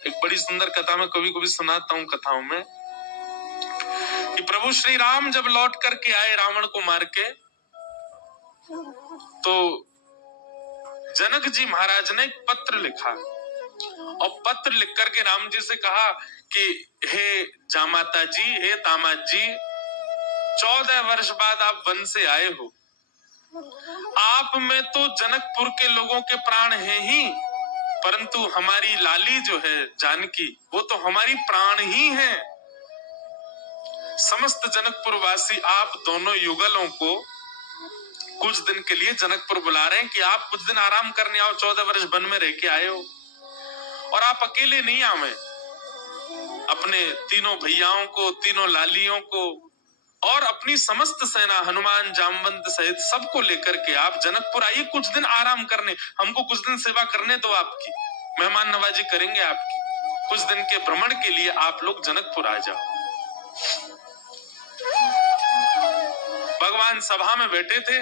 एक बड़ी सुंदर कथा में कभी कभी सुनाता हूँ कथाओं में कि प्रभु श्री राम जब लौट करके आए रावण को मार के, तो जनक जी महाराज ने एक पत्र लिखा और पत्र लिख करके राम जी से कहा कि हे जामाता जी, हे दामाद जी, 14 वर्ष बाद आप वन से आए हो। आप में तो जनकपुर के लोगों के प्राण हैं ही, परंतु हमारी लाली जो है जानकी, वो तो हमारी प्राण ही है। समस्त जनकपुर वासी आप दोनों युगलों को कुछ दिन के लिए जनकपुर बुला रहे हैं कि आप कुछ दिन आराम करने आओ। 14 वर्ष वन में रह के आए हो और आप अकेले नहीं आवे, अपने तीनों भैयाओं को, तीनों लालियों को और अपनी समस्त सेना हनुमान जामवंत सहित सबको लेकर के आप जनकपुर आइए कुछ दिन आराम करने। हमको कुछ दिन सेवा करने दो, आपकी मेहमान नवाजी करेंगे आपकी। कुछ दिन के भ्रमण के लिए आप लोग जनकपुर आ जाओ। भगवान सभा में बैठे थे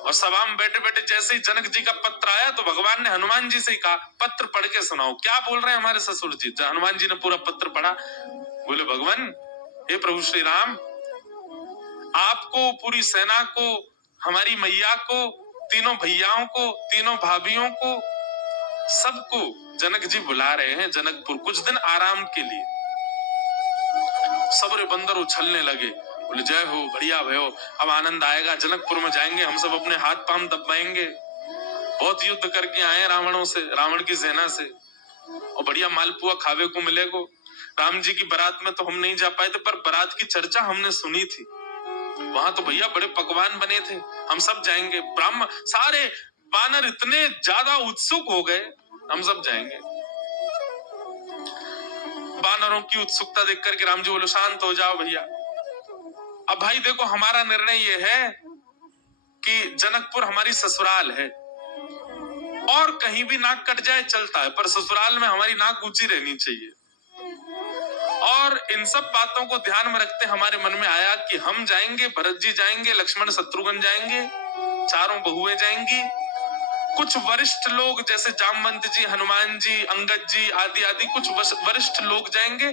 और सभा में बैठे बैठे जैसे ही जनक जी का पत्र आया तो भगवान ने हनुमान जी से कहा, पत्र पढ़ के सुनाओ, क्या बोल रहे हैं हमारे ससुर जी। तो हनुमान जी ने पूरा पत्र पढ़ा। बोले, भगवान, हे प्रभु श्री राम, आपको, पूरी सेना को, हमारी मैया को, तीनों भैयाओं को, तीनों भाभियों को, सबको जनक जी बुला रहे हैं जनकपुर कुछ दिन आराम के लिए। सबरे बंदर उछलने लगे, बोले जय हो, बढ़िया भयो, अब आनंद आएगा, जनकपुर में जाएंगे, हम सब अपने हाथ पांव दबाएंगे। बहुत युद्ध करके आए रावणों से, रावण की सेना से, और बढ़िया मालपुआ खावे को मिलेगा। राम जी की बारात में तो हम नहीं जा पाए थे, पर बारात की चर्चा हमने सुनी थी। वहां तो भैया बड़े पकवान बने थे, हम सब जाएंगे। ब्राह्मण सारे बानर इतने ज्यादा उत्सुक हो गए, हम सब जाएंगे। बानरों की उत्सुकता देख करके राम जी बोले, शांत हो जाओ भैया। अब भाई देखो, हमारा निर्णय ये है कि जनकपुर हमारी ससुराल है और कहीं भी नाक कट जाए चलता है, पर ससुराल में हमारी नाक ऊंची रहनी चाहिए। और इन सब बातों को ध्यान में रखते हमारे मन में आया कि हम जाएंगे, भरत जी जाएंगे, लक्ष्मण शत्रुघ्न जाएंगे, चारों बहुएं जाएंगी, कुछ वरिष्ठ लोग जैसे जामवंत जी, हनुमान जी, अंगद जी आदि आदि कुछ वरिष्ठ लोग जाएंगे।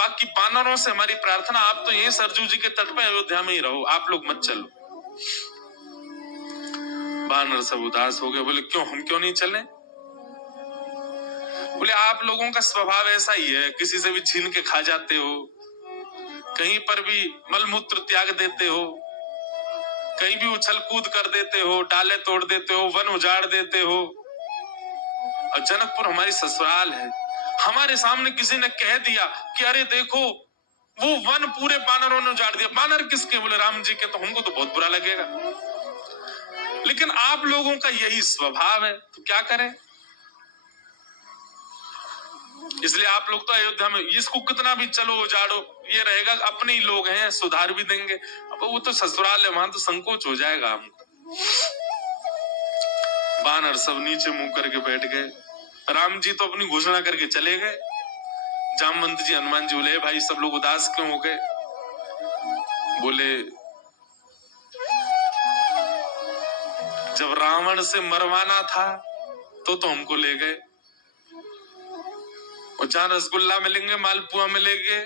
बाकी बानरों से हमारी प्रार्थना, आप तो यहीं सरजू जी के तट पे अयोध्या में ही रहो, आप लोग मत चलो। बानर सब उदास हो गए, बोले क्यों, हम क्यों नहीं चले। बोले आप लोगों का स्वभाव ऐसा ही है, किसी से भी छीन के खा जाते हो, कहीं पर भी मलमूत्र त्याग देते हो, कहीं भी उछल कूद कर देते हो, डाले तोड़ देते हो, वन उजाड़ देते हो। और जनकपुर हमारी ससुराल है। हमारे सामने किसी ने कह दिया कि अरे देखो वो वन पूरे बानरों ने उजाड़ दिया। बानर किसके? बोले राम जी के। तो हमको तो बहुत बुरा लगेगा, लेकिन आप लोगों का यही स्वभाव है, तो क्या करें। इसलिए आप लोग तो अयोध्या में, इसको कितना भी चलो उजाड़ो, ये रहेगा अपने ही लोग हैं, सुधार भी देंगे। अब वो तो ससुराल है, वहां तो संकोच हो जाएगा हमको। बानर सब नीचे मुंह करके बैठ गए। राम जी तो अपनी घोषणा करके चले गए। जामवंत जी, हनुमान जी बोले, भाई सब लोग उदास क्यों हो गए। बोले जब रावण से मरवाना था तो हमको ले गए, और जहां रसगुल्ला मिलेंगे, मालपुआ मिलेंगे,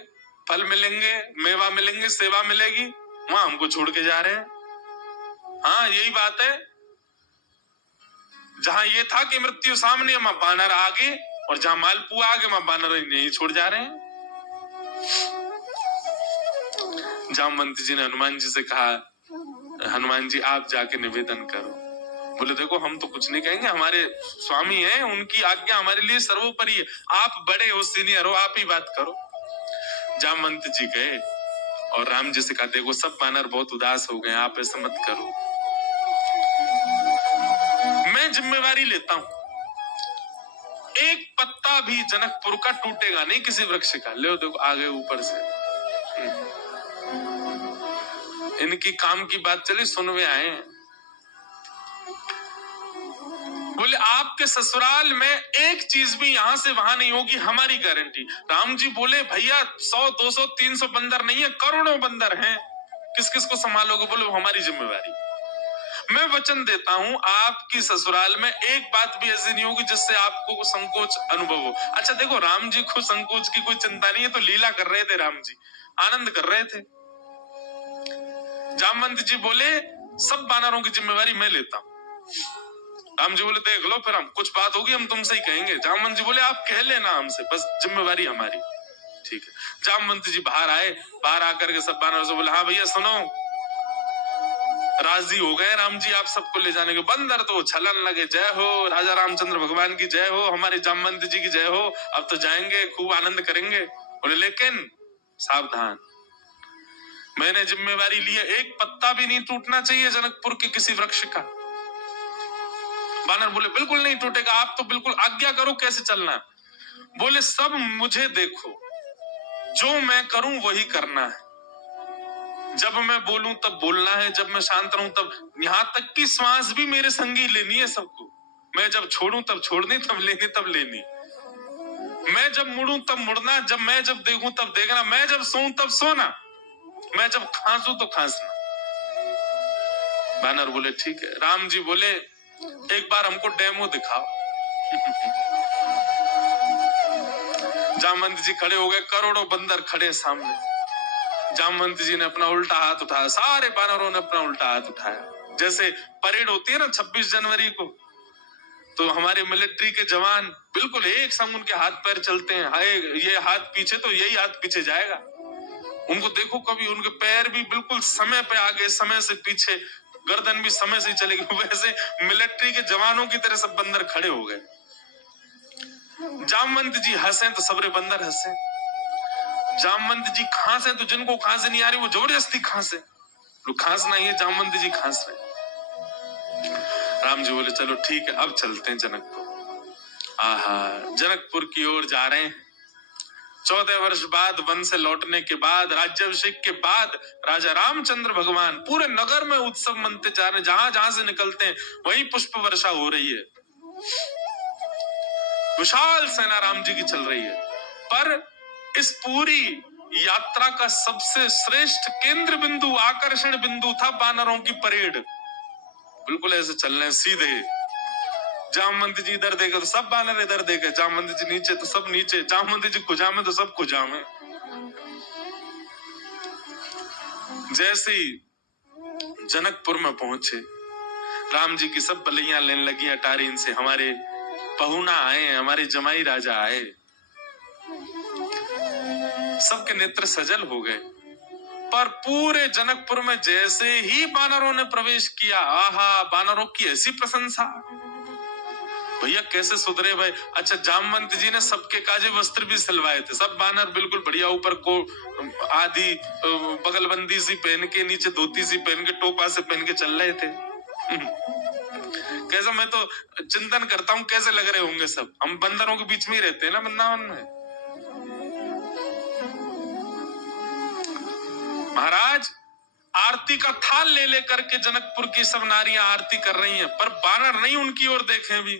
फल मिलेंगे, मेवा मिलेंगे, सेवा मिलेगी, वहां हमको छोड़ के जा रहे हैं। हाँ यही बात है, जहां ये था कि मृत्यु सामने, वहां बानर आगे, और जहां मालपुआ आगे, वहां बानर नहीं छोड़ जा रहे हैं। जामवंत जी ने हनुमान जी से कहा, हनुमान जी आप जाके निवेदन करो। बोले देखो हम तो कुछ नहीं कहेंगे, हमारे स्वामी हैं, उनकी आज्ञा हमारे लिए सर्वोपरि है, आप बड़े हो, सीनियर हो, आप ही बात करो। जामवंत जी गए और राम जी से कहा, देखो सब बानर बहुत उदास हो गए, आप ऐसा मत करो, मैं जिम्मेवारी लेता हूं, एक पत्ता भी जनकपुर का टूटेगा नहीं किसी वृक्ष का। ले देखो आ गए ऊपर से, इनकी काम की बात चली, सुनवे आए। बोले आपके ससुराल में एक चीज भी यहां से वहां नहीं होगी, हमारी गारंटी। राम जी बोले भैया 100, 200, 300 बंदर नहीं है, करोड़ों बंदर हैं, किस किस को संभालोगे। बोले हमारी जिम्मेवारी। मैं वचन देता हूं आपकी ससुराल में एक बात भी ऐसी नहीं होगी जिससे आपको संकोच अनुभव हो। अच्छा देखो, राम जी को संकोच की कोई चिंता नहीं है, तो लीला कर रहे थे राम जी, आनंद कर रहे थे। जामवंत जी बोले सब वानरों की जिम्मेवारी मैं लेता हूं। राम जी बोले देख लो, फिर हम कुछ बात होगी हम तुमसे ही कहेंगे। जामवंत जी बोले आप कह लेना हमसे, बस जिम्मेवारी हमारी। ठीक है। जामवंत जी बाहर आए, बाहर आकर के सब वानरों से बोले हाँ भैया सुनो, राजी हो गए राम जी आप सबको ले जाने के। बंदर तो छलन लगे, जय हो राजा रामचंद्र भगवान की जय हो, हमारे जामवंत जी की जय हो, अब तो जाएंगे खूब आनंद करेंगे। बोले लेकिन सावधान, मैंने जिम्मेवारी ली है, एक पत्ता भी नहीं टूटना चाहिए जनकपुर के किसी वृक्ष का। वानर बोले बिल्कुल नहीं टूटेगा, आप तो बिल्कुल आज्ञा करो कैसे चलना है। बोले सब मुझे देखो, जो मैं करूं वही करना है, जब मैं बोलूं तब बोलना है, जब मैं शांत रहूं तब, यहां तक कि श्वास भी मेरे संगी लेनी है सबको। मैं जब छोड़ूं तब छोड़नी, तब लेनी तब लेनी, मैं जब मुड़ूं तब मुड़ना, मैं जब देखूं तब देखना, मैं जब सोऊं तब सोना, मैं जब खांसूं तो खांसना। वानर बोले ठीक है। राम जी बोले एक बार हमको डेमो दिखाओ। जामवंत जी खड़े हो गए, करोड़ों बंदर खड़े सामने। जामवंत जी ने अपना उल्टा हाथ उठाया, सारे बानरों ने अपना उल्टा हाथ उठाया। जैसे परेड होती है ना 26 जनवरी को, तो हमारे मिलिट्री के जवान बिल्कुल एक संग उनके हाथ पैर चलते हैं, हाय ये हाथ पीछे तो यही हाथ पीछे जाएगा। उनको देखो कभी, उनके पैर भी बिल्कुल समय पे आगे समय से पीछे, गर्दन भी समय से चलेगी। वैसे मिलिट्री के जवानों की तरह सब बंदर खड़े हो गए। जामवंत जी हंसे तो सबरे बंदर हंसे, जामवंत जी खांसे तो जिनको खांसी नहीं आ रही वो जबरदस्ती खांसे, खांसना ही है, जामवंत जी खांस रहे। राम जी बोले चलो ठीक है, अब चलते हैं जनकपुर। आहा, जनकपुर की ओर जा रहे हैं। 14 वर्ष बाद वन से लौटने के बाद, राज्याभिषेक के बाद राजा रामचंद्र भगवान पूरे नगर में उत्सव मनते जा रहे हैं। जहां जहां से निकलते हैं वहीं पुष्प वर्षा हो रही है, विशाल सेना राम जी की चल रही है। पर इस पूरी यात्रा का सबसे श्रेष्ठ केंद्र बिंदु, आकर्षण बिंदु था वानरों की परेड। बिल्कुल ऐसे चल रहे सीधे, जामवंत जी इधर देखे तो सब वानर इधर देखे, जामवंत जी नीचे तो सब नीचे, जामवंत जी खुजा में तो सब खुजा में। जैसे ही जनकपुर में पहुंचे, राम जी की सब बलियां लेने लगी अटारी इनसे, हमारे पहुना आए, हमारे जमाई राजा आए। सबके नेत्र सजल हो गए। पर पूरे जनकपुर में जैसे ही बानरों ने प्रवेश किया, आहा, बानरों की ऐसी प्रशंसा, भैया कैसे सुधरे भाई। अच्छा, जामवंत जी ने सबके काजे वस्त्र भी सिलवाए थे, सब बानर बिल्कुल बढ़िया, ऊपर को आधी बगलबंदी सी पहन के, नीचे धोती सी पहन के, टोपा से पहन के चल रहे थे। कैसा, मैं तो चिंतन करता हूँ कैसे लग रहे होंगे सब। हम बंदरों के बीच में ही रहते हैं ना वृंदावन में। महाराज आरती का थाल ले लेकर के जनकपुर की सब नारियां आरती कर रही हैं, पर बानर नहीं उनकी ओर देखे भी।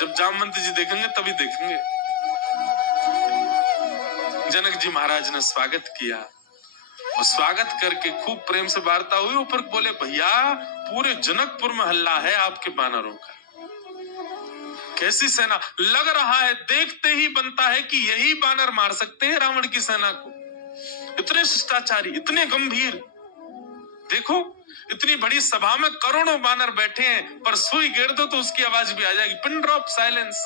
जब जामवंत जी देखेंगे तभी देखेंगे। जनक जी महाराज ने स्वागत किया, और स्वागत करके खूब प्रेम से वार्ता हुई। ऊपर बोले भैया पूरे जनकपुर में हल्ला है आपके बानरों का, कैसी सेना, लग रहा है देखते ही बनता है कि यही बानर मार सकते हैं रावण की सेना को। इतने शिष्टाचारी, इतने गंभीर, देखो इतनी बड़ी सभा में करोड़ों बानर बैठे हैं, पर सुई गिर दो तो उसकी आवाज भी आ जाएगी, पिन ड्रॉप साइलेंस।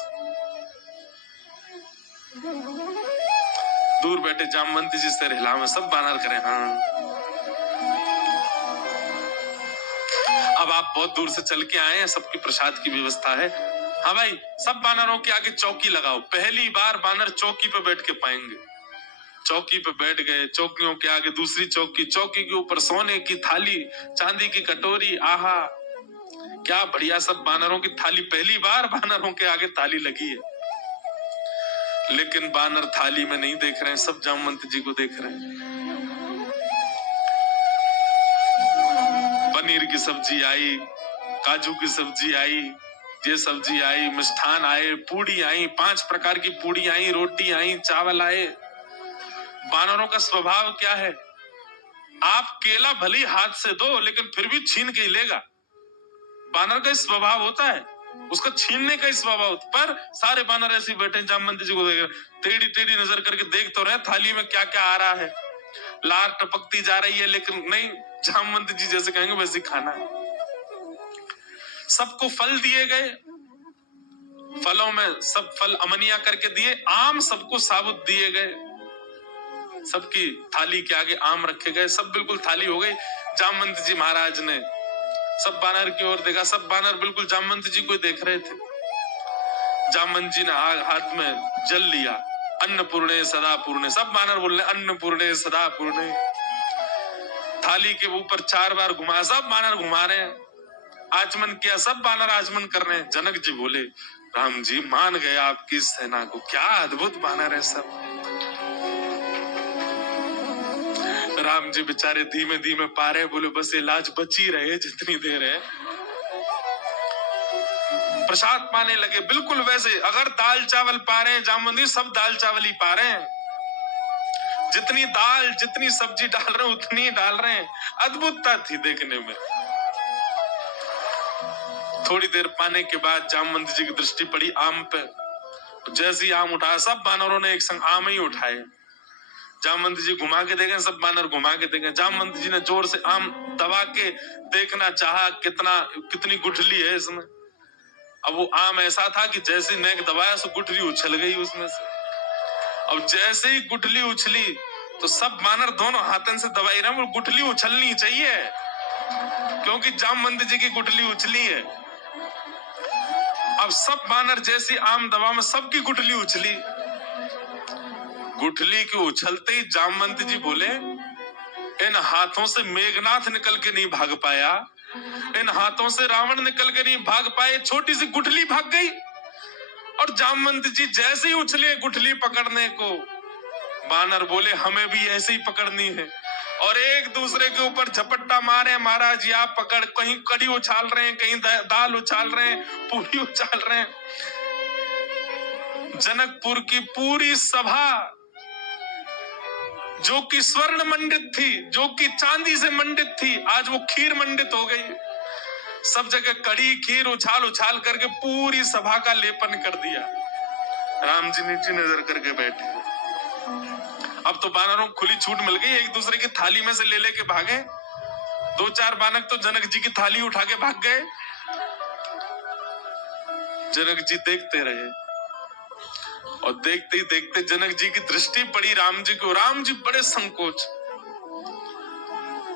दूर बैठे जामवंत जी से हिलावे, सब बानर करें हाँ। अब आप बहुत दूर से चल के आए हैं, सबकी प्रसाद की व्यवस्था है। हाँ भाई, सब बानरों के आगे चौकी लगाओ। पहली बार बानर चौकी पे बैठ के पाएंगे। चौकी पे बैठ गए, चौकियों के आगे दूसरी चौकी, चौकी के ऊपर सोने की थाली, चांदी की कटोरी, आहा क्या बढ़िया, सब बानरों की थाली, पहली बार बानरों के आगे थाली लगी है। लेकिन बानर थाली में नहीं देख रहे हैं, सब जामवंत जी को देख रहे हैं। पनीर की सब्जी आई, काजू की सब्जी आई, ये सब्जी आई, मिष्ठान आए, पूड़ी आई, 5 प्रकार की पूड़ी आई, रोटी आई, चावल आए। बानरों का स्वभाव क्या है, आप केला भली हाथ से दो लेकिन फिर भी छीन के ही लेगा। बानर का स्वभाव होता है, उसका छीनने का स्वभाव होता। पर सारे बानर ऐसे बैठे जामवंत जी को देख, टेढ़ी टेढ़ी नजर करके देख तो रहे थाली में क्या क्या आ रहा है, लार टपकती जा रही है, लेकिन नहीं, जामवंत जी जैसे कहेंगे वैसे खाना है। सबको फल दिए गए, फलों में सब फल अमनिया करके दिए, आम सबको साबुत दिए गए, सबकी थाली के आगे आम रखे गए, सब बिल्कुल थाली हो गई। जामवंत जी महाराज ने सब बानर की ओर देखा, सब बानर बिल्कुल जामवंत जी को देख रहे थे। जामवंत जी ने हाथ में जल लिया, अन्नपूर्णे सदा पूर्णे, सब बानर बोल रहे अन्नपूर्णे सदा पूर्णे। थाली के ऊपर 4 बार घुमा, सब बानर घुमा रहे हैं। आचमन किया, सब बानर आचमन कर रहे हैं। जनक जी बोले राम जी मान गए आपकी सेना को, क्या अद्भुत बानर है सब। राम जी बेचारे धीमे धीमे पा रहे, बोले बस ये लाज बची रहे जितनी देर है। प्रसाद पाने लगे बिल्कुल वैसे, अगर दाल चावल पा रहे हैं जामवंत जी, सब दाल चावल ही पा रहे हैं, जितनी दाल जितनी सब्जी डाल रहे हैं उतनी ही डाल रहे हैं। अद्भुतता थी देखने में। थोड़ी देर पाने के बाद जामवंत जी की दृष्टि पड़ी आम पे, जैसे ही आम उठाया सब बानरों ने एक संग आम ही उठाए। जामवंत जी घुमा के देखें, सब बानर घुमा के देखें। जामवंत जी ने जोर से आम दबा के देखना चाहा कितनी गुठली है इसमें। अब वो आम ऐसा था कि जैसे नेक दबाया सो गुठली उछल गई उसमें से। अब जैसे ही गुठली उछली तो सब बानर दोनों हाथों से दबाई रहे, वो गुठली उछलनी चाहिए क्योंकि जामवंत जी की गुठली उछली है। अब सब बानर जैसी आम दबा में सबकी गुठली उछली। गुठली के उछलते ही जामवंत जी बोले इन हाथों से मेघनाथ निकल के नहीं भाग पाया, इन हाथों से रावण निकल के नहीं भाग पाए, छोटी सी गुठली भाग गई। और जामवंत जी जैसे ही उछले गुठली पकड़ने को, बानर बोले हमें भी ऐसे ही पकड़नी है, और एक दूसरे के ऊपर झपट्टा मारे। महाराज आप पकड़, कहीं कड़ी उछाल रहे हैं, कहीं दाल उछाल रहे हैं, पूरी उछाल रहे हैं। जनकपुर की पूरी सभा जो कि स्वर्ण मंडित थी, जो कि चांदी से मंडित थी, आज वो खीर मंडित हो गई। सब जगह कड़ी खीर उछाल उछाल करके पूरी सभा का लेपन कर दिया। राम जी नीचे नजर करके बैठे। अब तो बानरों को खुली छूट मिल गई, एक दूसरे की थाली में से ले लेके भागे। 2-4 बानर तो जनक जी की थाली उठा के भाग गए। जनक जी देखते रहे और देखते ही देखते जनक जी की दृष्टि पड़ी राम जी को। राम जी बड़े संकोच।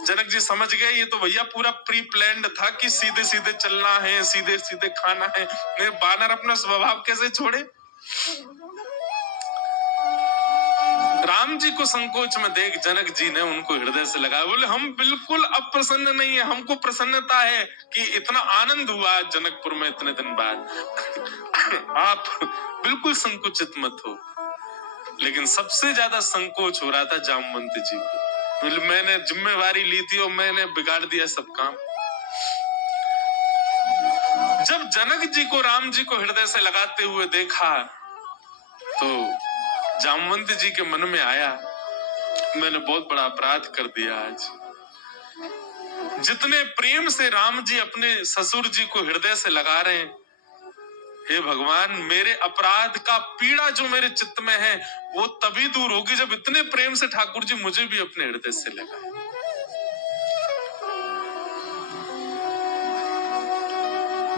जनक जी समझ गए ये तो भैया पूरा प्री प्लान्ड था कि सीधे सीधे चलना है, सीधे सीधे खाना है, मेरे बानर अपना स्वभाव कैसे छोड़े। राम जी को संकोच में देख जनक जी ने उनको हृदय से लगाया, बोले हम बिल्कुल अप्रसन्न नहीं है, हमको प्रसन्नता है कि इतना आनंद हुआ जनकपुर में इतने दिन बाद। आप बिल्कुल संकुचित मत हो। लेकिन सबसे ज्यादा संकोच हो रहा था जामवंत जी को। मैंने जिम्मेवारी ली थी और मैंने बिगाड़ दिया सब काम। जब जनक जी को राम जी को हृदय से लगाते हुए देखा तो जामवंत जी के मन में आया मैंने बहुत बड़ा अपराध कर दिया आज। जितने प्रेम से राम जी अपने ससुर जी को हृदय से लगा रहे हैं, हे भगवान मेरे अपराध का पीड़ा जो मेरे चित्त में है वो तभी दूर होगी जब इतने प्रेम से ठाकुर जी मुझे भी अपने हृदय से लगाए।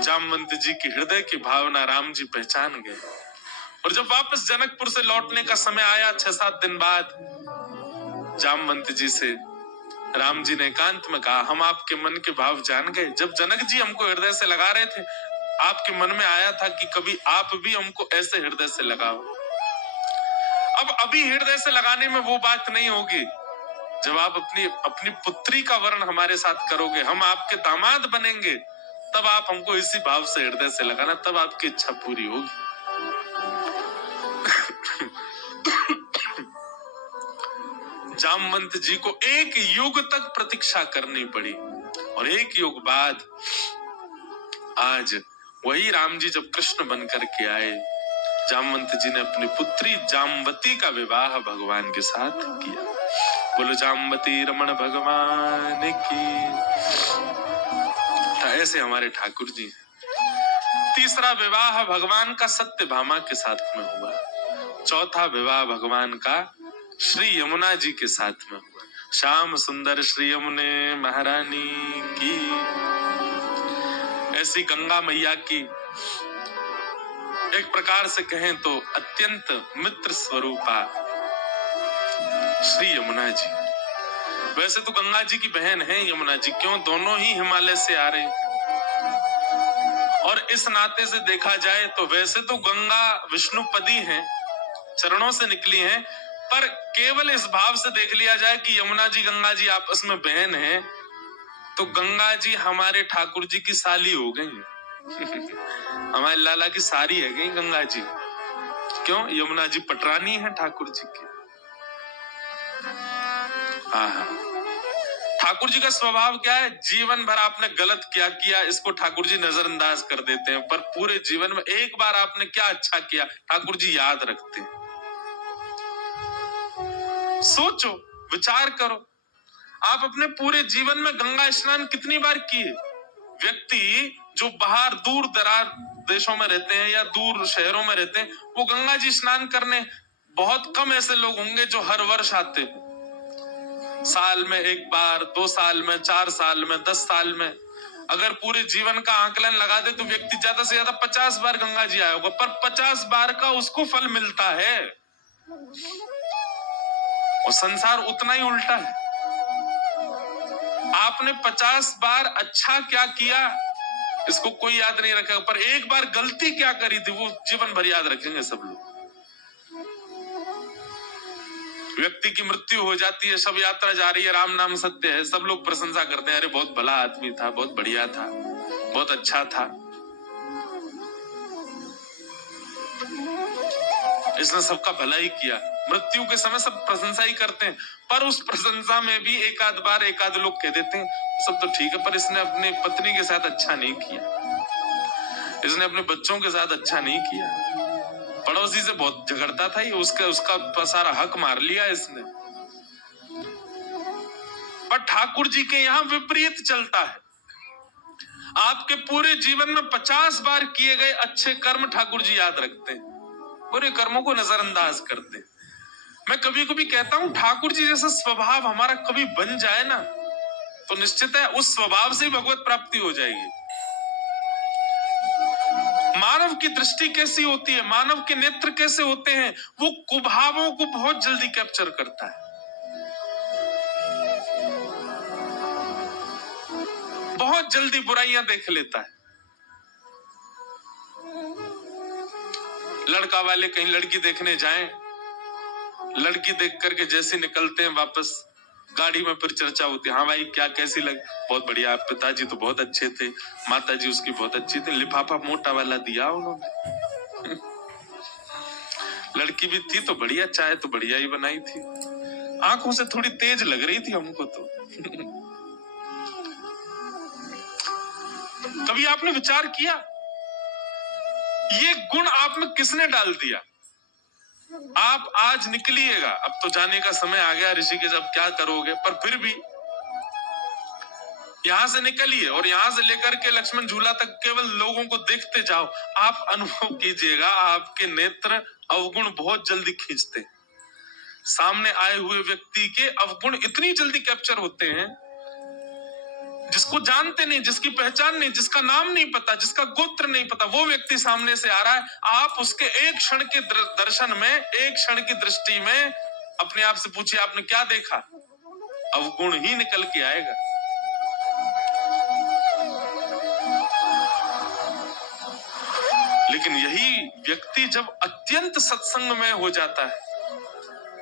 जामवंत जी की हृदय की भावना राम जी पहचान गए। और जब वापस जनकपुर से लौटने का समय आया 6-7 दिन बाद, जामवंत जी से राम जी ने एकांत में कहा हम आपके मन के भाव जान गए। जब जनक जी हमको हृदय से लगा रहे थे, आपके मन में आया था कि कभी आप भी हमको ऐसे हृदय से लगाओ। अब अभी हृदय से लगाने में वो बात नहीं होगी जब आप अपनी पुत्री का वर्ण हमारे साथ करोगे, हम आपके दामाद बनेंगे, तब आप हमको इसी भाव से हृदय से लगाना, तब आपकी इच्छा पूरी होगी। जामवंत जी को 1 युग तक प्रतीक्षा करनी पड़ी और 1 युग बाद आज वही राम जी जब कृष्ण बनकर के आए, जामवंत जी ने अपनी पुत्री जामवती का विवाह भगवान के साथ किया। बोलो जाम्बती रमण भगवान की। तो ऐसे हमारे ठाकुर जी। तीसरा विवाह भगवान का सत्यभामा के साथ में हुआ। चौथा विवाह भगवान का श्री यमुना जी के साथ में हुआ। श्याम सुंदर श्री यमुने महारानी की। ऐसी गंगा मैया की एक प्रकार से कहें तो अत्यंत मित्र स्वरूपा श्री यमुना जी। वैसे तो गंगा जी की बहन है यमुना जी, क्यों दोनों ही हिमालय से आ रहे हैं। और इस नाते से देखा जाए तो वैसे तो गंगा विष्णुपदी हैं, चरणों से निकली हैं, पर केवल इस भाव से देख लिया जाए कि यमुना जी गंगा जी आपस में बहन हैं, तो गंगा जी हमारे ठाकुर जी की साली हो गई। हमारे लाला की सारी है गई गंगा जी। क्यों? यमुना जी पटरानी है ठाकुर जी की। ठाकुर जी का स्वभाव क्या है? जीवन भर आपने गलत क्या किया इसको ठाकुर जी नजरअंदाज कर देते हैं, पर पूरे जीवन में एक बार आपने क्या अच्छा किया ठाकुर जी याद रखते हैं। सोचो, विचार करो, आप अपने पूरे जीवन में गंगा स्नान कितनी बार किए? व्यक्ति जो बाहर दूर दराज देशों में रहते हैं या दूर शहरों में रहते हैं, वो गंगा जी स्नान करने, बहुत कम ऐसे लोग होंगे जो हर वर्ष आते हैं। साल में एक बार, 2 साल में, 4 साल में, 10 साल में, अगर पूरे जीवन का आकलन लगा दे तो व्यक्ति ज्यादा से ज्यादा 50 बार गंगा जी आया होगा, पर 50 बार का उसको फल मिलता है। और संसार उतना ही उल्टा है। आपने 50 बार अच्छा क्या किया इसको कोई याद नहीं रखेगा, पर एक बार गलती क्या करी थी वो जीवन भर याद रखेंगे सब लोग। व्यक्ति की मृत्यु हो जाती है, सब यात्रा जा रही है, राम नाम सत्य है, सब लोग प्रशंसा करते हैं, अरे बहुत भला आदमी था, बहुत बढ़िया था, बहुत अच्छा था, इसने सबका भला ही किया। मृत्यु के समय सब प्रशंसा ही करते हैं, पर उस प्रशंसा में भी एक आध बार एक आध लोग कह देते हैं सब तो ठीक है, पर इसने अपनी पत्नी के साथ अच्छा नहीं किया, इसने अपने बच्चों के साथ अच्छा नहीं किया, पड़ोसी से बहुत झगड़ता था, उसका सारा हक मार लिया इसने। पर ठाकुर जी के यहाँ विपरीत चलता है। आपके पूरे जीवन में 50 बार किए गए अच्छे कर्म ठाकुर जी याद रखते हैं, बुरे कर्मों को नजरअंदाज करते हैं। मैं कभी कभी कहता हूं ठाकुर जी जैसा स्वभाव हमारा कभी बन जाए ना, तो निश्चित है उस स्वभाव से ही भगवत प्राप्ति हो जाएगी। मानव की दृष्टि कैसी होती है, मानव के नेत्र कैसे होते हैं, वो कुभावों को बहुत जल्दी कैप्चर करता है, बहुत जल्दी बुराइयां देख लेता है। लड़का वाले कहीं लड़की देखने जाएं, लड़की देख करके जैसे निकलते हैं वापस, गाड़ी में फिर चर्चा होती है, हाँ भाई क्या कैसी लग, बहुत बढ़िया, पिताजी तो बहुत अच्छे थे, माताजी उसकी बहुत अच्छी थी, लिफाफा मोटा वाला दिया उन्होंने। लड़की भी थी तो बढ़िया, चाय तो बढ़िया ही बनाई थी, आंखों से थोड़ी तेज लग रही थी हमको तो। कभी आपने विचार किया ये गुण आप में किसने डाल दिया? आप आज निकलिएगा, अब तो जाने का समय आ गया ऋषिकेश, अब क्या करोगे, पर फिर भी यहां से निकलिए और यहां से लेकर के लक्ष्मण झूला तक केवल लोगों को देखते जाओ, आप अनुभव कीजिएगा आपके नेत्र अवगुण बहुत जल्दी खींचते हैं। सामने आए हुए व्यक्ति के अवगुण इतनी जल्दी कैप्चर होते हैं, जिसको जानते नहीं, जिसकी पहचान नहीं, जिसका नाम नहीं पता, जिसका गोत्र नहीं पता, वो व्यक्ति सामने से आ रहा है, आप उसके एक क्षण के दर्शन में, एक क्षण की दृष्टि में अपने आप से पूछिए आपने क्या देखा, अवगुण ही निकल के आएगा। लेकिन यही व्यक्ति जब अत्यंत सत्संग में हो जाता है,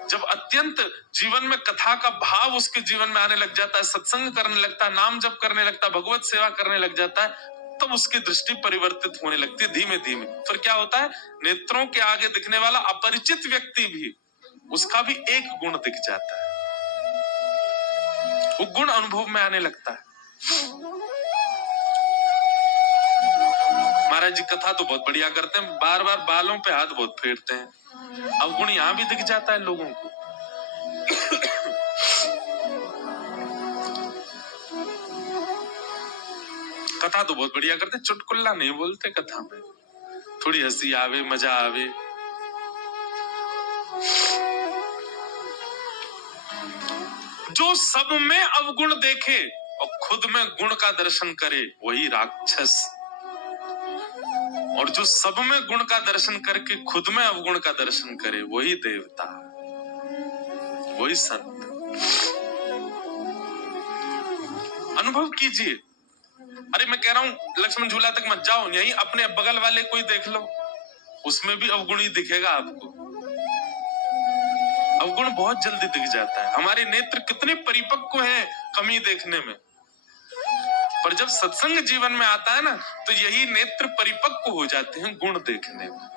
जब अत्यंत जीवन में कथा का भाव उसके जीवन में आने लग जाता है, सत्संग करने लगता है, नाम जप करने लगता है, भगवत सेवा करने लग जाता है, तब उसकी दृष्टि परिवर्तित होने लगती है धीमे धीमे। फिर क्या होता है, नेत्रों के आगे दिखने वाला अपरिचित व्यक्ति भी, उसका भी एक गुण दिख जाता है, वो गुण अनुभव में आने लगता है। महाराज जी कथा तो बहुत बढ़िया करते हैं, बार बार बालों पे हाथ बहुत फेरते हैं, अवगुण यहां भी दिख जाता है लोगों को। कथा तो बहुत बढ़िया करते, चुटकुल्ला नहीं बोलते कथा में, थोड़ी हंसी आवे, मजा आवे। जो सब में अवगुण देखे और खुद में गुण का दर्शन करे वही राक्षस, और जो सब में गुण का दर्शन करके खुद में अवगुण का दर्शन करे वही देवता, वही संत। अनुभव कीजिए। अरे मैं कह रहा हूं लक्ष्मण झूला तक मत जाओ, यहीं अपने बगल वाले कोई देख लो, उसमें भी अवगुण ही दिखेगा आपको। अवगुण बहुत जल्दी दिख जाता है। हमारे नेत्र कितने परिपक्व हैं कमी देखने में, पर जब सत्संग जीवन में आता है ना तो यही नेत्र परिपक्व हो जाते हैं गुण देखने में।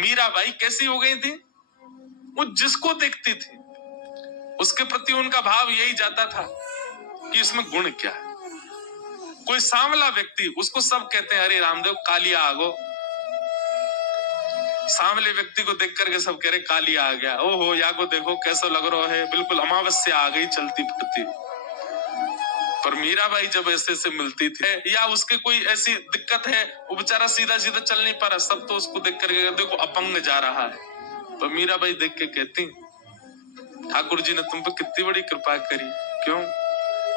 मीराबाई कैसी हो गई थी? वो जिसको देखती थी उसके प्रति उनका भाव यही जाता था कि इसमें गुण क्या है। कोई सांवला व्यक्ति, उसको सब कहते हैं अरे रामदेव कालिया आगो। सांवले व्यक्ति को देख करके सब कह रहे कालिया आ गया, ओहो या को देखो कैसा लग रहा है, बिल्कुल अमावस्या आ गई चलती फिरती। पर मीराबाई जब ऐसे से मिलती थी या उसके कोई ऐसी दिक्कत है, वो बेचारा सीधा सीधा चल नहीं पा रहा, सब तो उसको देख करके देखो अपंग जा रहा है, पर मीराबाई देख के कहती ठाकुर जी ने तुम पे कितनी बड़ी कृपा करी। क्यों?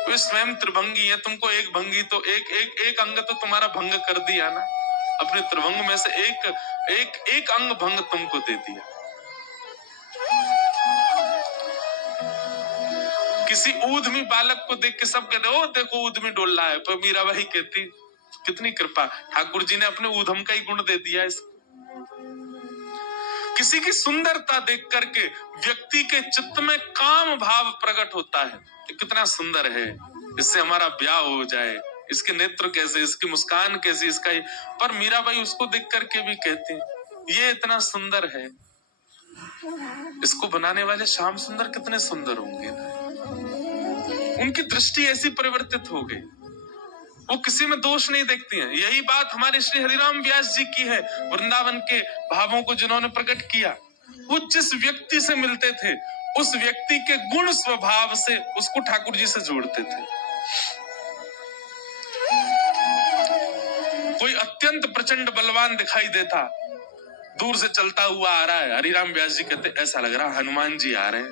वे स्वयं त्रिभंगी है, तुमको एक भंगी तो एक अंग तो तुम्हारा भंग कर दिया ना, अपने त्रिभंग में से एक अंग भंग तुमको दे दिया। किसी ऊधमी बालक को देख के सब कहते ओ देखो ऊधमी डोल रहा है, पर मीराबाई कहती कितनी कृपा, ठाकुर जी ने अपने ऊधम का ही गुण दे दिया इसको। किसी की सुंदरता देख करके व्यक्ति के चित्त में काम भाव प्रकट होता है कि कितना सुंदर है, इससे हमारा ब्याह हो जाए, इसके नेत्र कैसे, इसकी मुस्कान कैसी, इसका ही। पर मीराबाई उसको देख करके भी कहते हैं ये इतना सुंदर है, इसको बनाने वाले श्याम सुंदर कितने सुंदर होंगे ना। उनकी दृष्टि ऐसी परिवर्तित हो गई, वो किसी में दोष नहीं देखती हैं। यही बात हमारे श्री हरिराम व्यास जी की है, वृंदावन के भावों को जिन्होंने प्रकट किया। वो जिस व्यक्ति से मिलते थे उस व्यक्ति के गुण स्वभाव से उसको ठाकुर जी से जोड़ते थे। कोई अत्यंत प्रचंड बलवान दिखाई देता, दूर से चलता हुआ आ रहा है, हरिराम व्यास जी कहते ऐसा लग रहा हनुमान जी आ रहे हैं।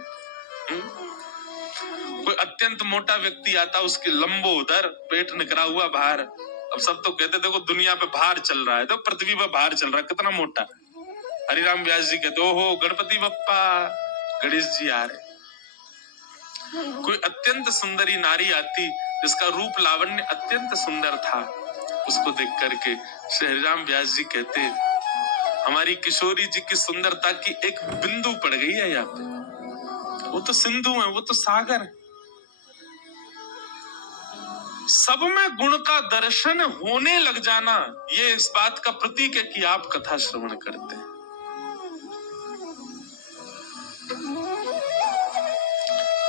कोई अत्यंत मोटा व्यक्ति आता, उसके लंबोदर पेट निकला हुआ बाहर, अब सब तो कहते देखो दुनिया पे भार चल रहा है, तो पृथ्वी पे भार चल रहा है, कितना मोटा। हरिराम व्यास जी कहते ओहो गणपति बप्पा, गणेश जी आ रहे। कोई अत्यंत सुंदरी नारी आती जिसका रूप लावण्य अत्यंत सुंदर था, उसको देख करके श्री हरिराम व्यास जी कहते हमारी किशोरी जी की सुंदरता की एक बिंदु पड़ गई है यहाँ पे, वो तो सिंधु है, वो तो सागर है। सब में गुण का दर्शन होने लग जाना ये इस बात का प्रतीक है कि आप कथा श्रवण करते हैं।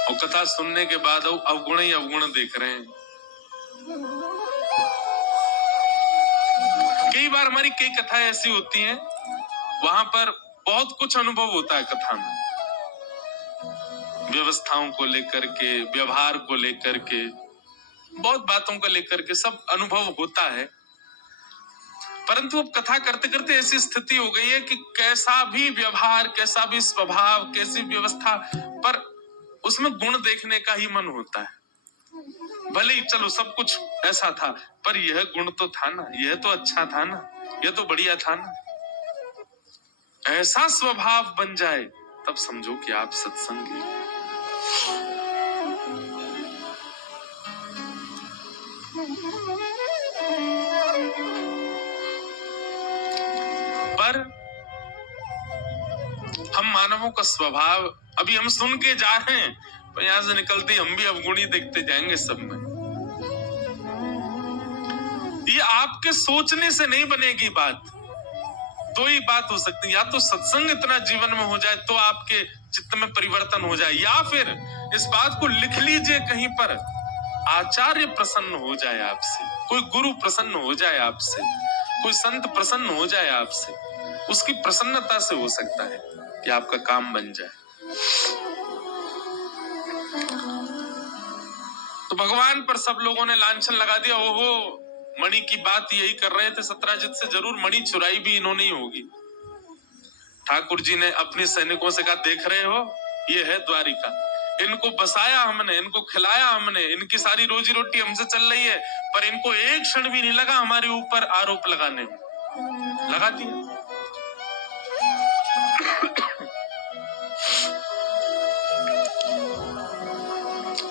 और कथा सुनने के बाद अवगुण ही अवगुण देख रहे हैं। कई बार हमारी कई कथाएं ऐसी होती हैं, वहां पर बहुत कुछ अनुभव होता है कथा में, व्यवस्थाओं को लेकर के, व्यवहार को लेकर के, बहुत बातों को लेकर के सब अनुभव होता है। परंतु अब कथा करते करते ऐसी स्थिति हो गई है कि कैसा भी व्यवहार, कैसा भी स्वभाव, कैसी व्यवस्था, पर उसमें गुण देखने का ही मन होता है। भले ही चलो सब कुछ ऐसा था, पर यह गुण तो था ना, यह तो अच्छा था ना, यह तो बढ़िया था ना। ऐसा स्वभाव बन जाए तब समझो कि आप सत्संगी। पर हम मानवों का स्वभाव अभी हम सुन के जा रहे हैं, पर यहां से निकलते हम भी अवगुणी देखते जाएंगे सब में। ये आपके सोचने से नहीं बनेगी बात। दो ही बात हो सकती है, या तो सत्संग इतना जीवन में हो जाए तो आपके चित्त में परिवर्तन हो जाए, या फिर इस बात को लिख लीजिए कहीं पर, आचार्य प्रसन्न हो जाए आपसे, कोई गुरु प्रसन्न हो जाए आपसे, कोई संत प्रसन्न हो जाए आपसे, उसकी प्रसन्नता से हो सकता है कि आपका काम बन जाए। तो तो भगवान पर सब लोगों ने लांछन लगा दिया, ओहो मणि की बात यही कर रहे थे सत्राजित से, जरूर मणि चुराई भी इन्होंने ही होगी। ठाकुर जी ने अपने सैनिकों से कहा, देख रहे हो ये है द्वारिका, इनको बसाया हमने, इनको खिलाया हमने, इनकी सारी रोजी रोटी हमसे चल रही है, पर इनको एक क्षण भी नहीं लगा हमारे ऊपर आरोप लगाने में, लगा दिया।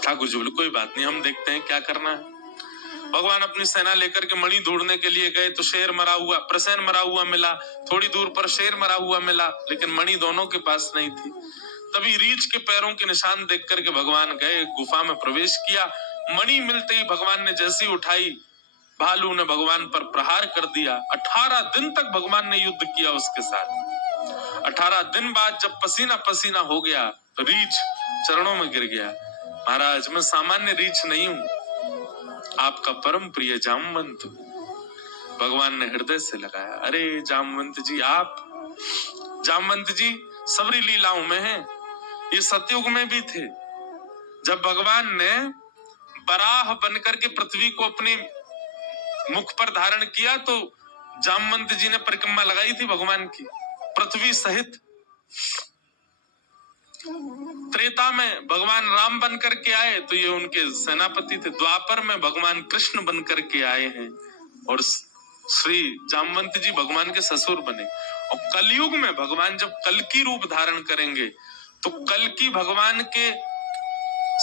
ठाकुर जी बोले कोई बात नहीं, हम देखते हैं क्या करना है। भगवान अपनी सेना लेकर के मणि ढूंढने के लिए गए तो शेर मरा हुआ, प्रसेन मरा हुआ मिला, थोड़ी दूर पर शेर मरा हुआ मिला, लेकिन मणि दोनों के पास नहीं थी। तभी रीछ के पैरों के निशान देख करके भगवान गए, गुफा में प्रवेश किया। मणि मिलते ही भगवान ने जैसी उठाई, भालू ने भगवान पर प्रहार कर दिया। 18 दिन तक भगवान ने युद्ध किया उसके साथ। 18 दिन बाद जब पसीना पसीना हो गया तो रीछ चरणों में गिर गया, महाराज मैं सामान्य रीछ नहीं हूं, आपका परम प्रिय जामवंत। भगवान ने हृदय से लगाया, अरे जामवंत जी, आप जामवंत जी सबरी लीलाओं में हैं, ये सतयुग में भी थे। जब भगवान ने बराह बनकर के पृथ्वी को अपने मुख पर धारण किया तो जामवंत जी ने परिक्रमा लगाई थी भगवान की पृथ्वी सहित। त्रेता में भगवान राम बन करके आए तो ये उनके सेनापति थे। द्वापर में भगवान कृष्ण बन करके आए हैं और श्री जामवंत जी भगवान के ससुर बने। और कलयुग में भगवान जब कल्कि रूप धारण करेंगे तो कल्कि भगवान के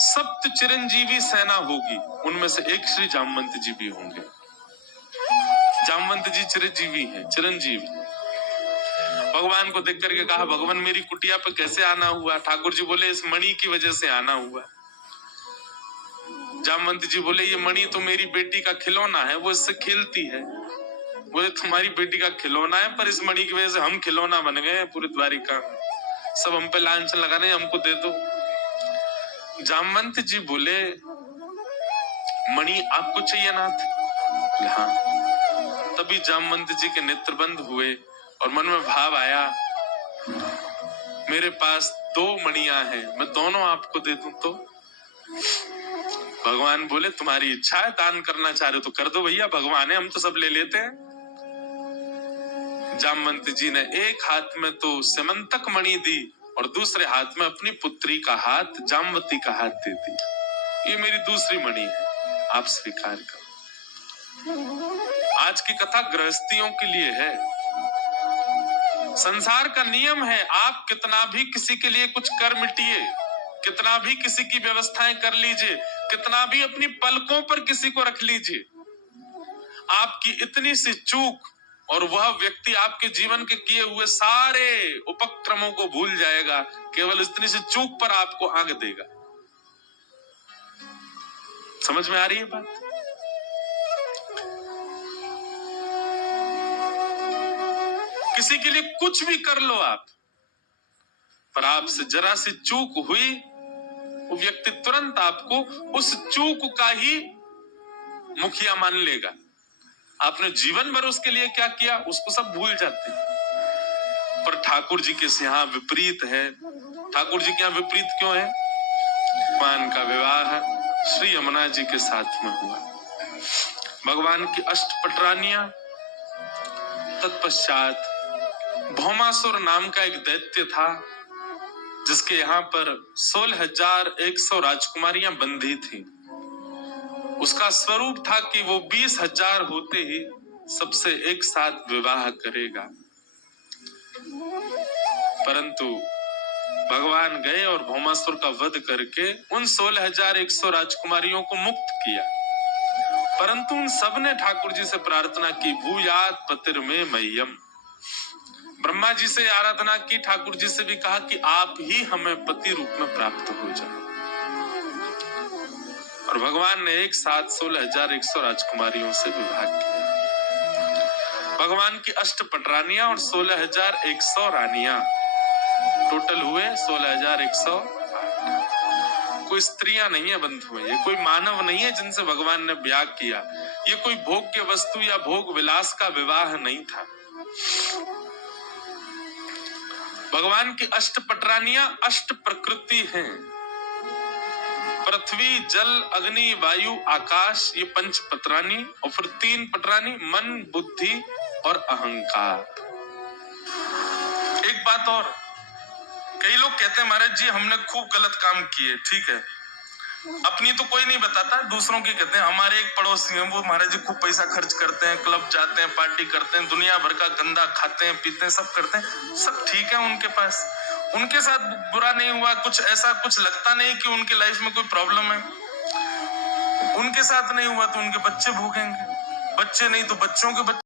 सप्त चिरंजीवी सेना होगी, उनमें से एक श्री जामवंत जी भी होंगे। जामवंत जी चिरंजीवी हैं, चिरंजीवी। भगवान को देख करके कहा, भगवान मेरी कुटिया पे कैसे आना हुआ? ठाकुर जी बोले इस मणि की वजह से आना हुआ। जामवंत जी बोले ये मणि तो मेरी बेटी का खिलौना है, वो इससे खेलती है। बोले तुम्हारी बेटी का खिलौना है, पर इस मणि की वजह से हम खिलौना बन गए हैं पूरी द्वारिका में, सब हम पे लांछन लगा रहे हैं, हमको दे दो। जामवंत जी बोले मणि आपको चाहिए नाथ? हाँ। तभी जामवंत जी के नेत्र बंद हुए और मन में भाव आया, मेरे पास 2 मणियां हैं, मैं दोनों आपको दे दूं तो? भगवान बोले तुम्हारी इच्छा है, दान करना चाह रहे हो तो कर दो भैया, भगवान है, हम तो सब ले लेते हैं। जामवंत जी ने एक हाथ में तो सिमंतक मणि दी और दूसरे हाथ में अपनी पुत्री का हाथ, जामवती का हाथ दे दी, ये मेरी दूसरी मणि है, आप स्वीकार करो। आज की कथा गृहस्थियों के लिए है। संसार का नियम है, आप कितना भी किसी के लिए कुछ कर मिटिए, कितना भी किसी की व्यवस्थाएं कर लीजिए, कितना भी अपनी पलकों पर किसी को रख लीजिए, आपकी इतनी सी चूक और वह व्यक्ति आपके जीवन के किए हुए सारे उपक्रमों को भूल जाएगा, केवल इतनी सी चूक पर आपको आग देगा। समझ में आ रही है बात? किसी के लिए कुछ भी कर लो आप, पर आपसे जरा सी चूक हुई, वो व्यक्ति तुरंत आपको उस चूक का ही मुखिया मान लेगा। आपने जीवन भर उसके लिए क्या किया उसको सब भूल जाते हैं। पर ठाकुर जी के यहाँ विपरीत है। ठाकुर जी के यहाँ विपरीत क्यों है? भगवान का विवाह श्री यमुना जी के साथ में हुआ। भगवान की अष्टपटरानियां, तत्पश्चात भौमासुर नाम का एक दैत्य था जिसके यहाँ पर 16,100 राजकुमारियां बंधी थी। उसका स्वरूप था कि वो 20,000 होते ही सबसे एक साथ विवाह करेगा। परंतु भगवान गए और भौमासुर का वध करके उन 16,100 राजकुमारियों को मुक्त किया। परंतु उन सब ने ठाकुर जी से प्रार्थना की, भूयात पतिर में मह्यम। ब्रह्मा जी से आराधना की, ठाकुर जी से भी कहा कि आप ही हमें पति रूप में प्राप्त हो जाए। और भगवान ने एक साथ 16,100 राजकुमारियों से विवाह किया। भगवान की अष्टपटरानियां और 16,100 रानियां, टोटल हुए 16,100। कोई स्त्रियां नहीं है बंधु, ये कोई मानव नहीं है जिनसे भगवान ने ब्याह किया। ये कोई भोग्य वस्तु या भोग विलास का विवाह नहीं था। भगवान की अष्टपटरानियां अष्ट प्रकृति हैं। पृथ्वी पृथ्वी, जल, अग्नि, वायु, आकाश, ये 5 पत्रानी, और फिर 3 पटरानी मन, बुद्धि और अहंकार। एक बात और, कई लोग कहते हैं महाराज जी हमने खूब गलत काम किए, ठीक है, अपनी तो कोई नहीं बताता, दूसरों की कहते हैं। हमारे एक पड़ोसी हैं, वो महाराज जी खूब पैसा खर्च करते हैं, क्लब जाते हैं, पार्टी करते हैं, दुनिया भर का गंदा खाते हैं, पीते हैं, सब करते हैं, सब ठीक है उनके पास, उनके साथ बुरा नहीं हुआ, कुछ ऐसा कुछ लगता नहीं कि उनके लाइफ में कोई प्रॉब्लम है। उनके साथ नहीं हुआ तो उनके बच्चे भोगेंगे, बच्चे नहीं तो बच्चों के बच्चे